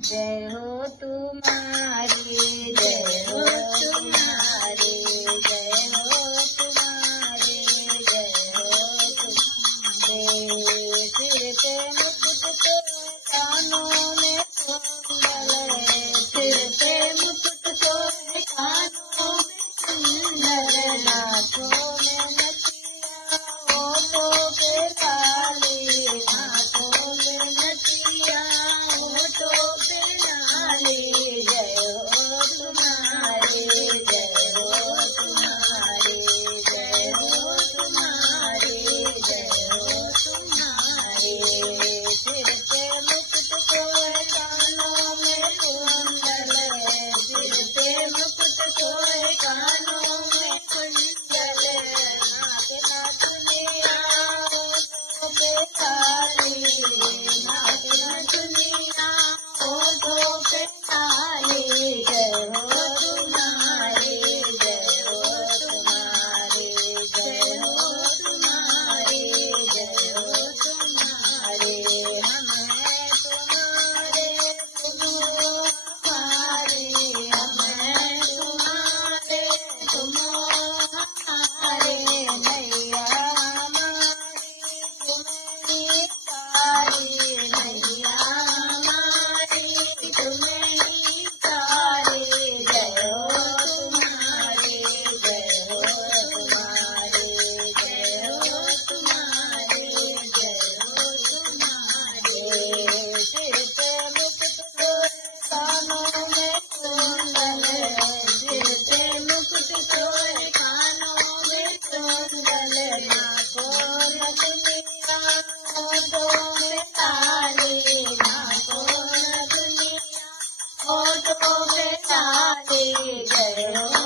जय हो तुम्हारी, जय हो तुम्हारी, जय हो तुम्हारी, जय हो तुम्हारे। सिर पे मुकुट तो कानों में कुंडल, सिर पे मुकुट तो कानों में कुंडल, नाकों में नथिया होठों पे लाली, नाकों में नथिया होठों पे लाली। जय हो तुम्हारी, जय हो तुम्हारी, जय हो तुम्हारी, जय हो तुम्हारी। सिर पे मुकुट सोए कानों में कुंडल, सिर पे मुकुट सोए कानों में कुंडल, नाक नाथुनिया होठों पे लाली, नाक नाथुनिया होठों पे लाली। जय हो तुम्हारी, जय हो तुम्हारी, जय हो तुम्हारी, जय हो तुम्हारी। हम हैं तुम्हारे, तुम हो हमारे, हम हैं तुम्हारे, तुम हो हमारे। नैया हमारी तुम्हें ही तारी, नैया हमारी तुम्हें ही तारी। जय हो तुम्हारी, जय हो तुम्हारी, जय हो तुम्हारी, जय हो तुम्हारी। सिर पे मुकुट सोए कानों में कुंडल, सिर पे मुकुट सोए कानों में कुंडल, नाकों नथुनिया होठों पे लाली, नाकों नथुनिया होठों पे लाली। जय हो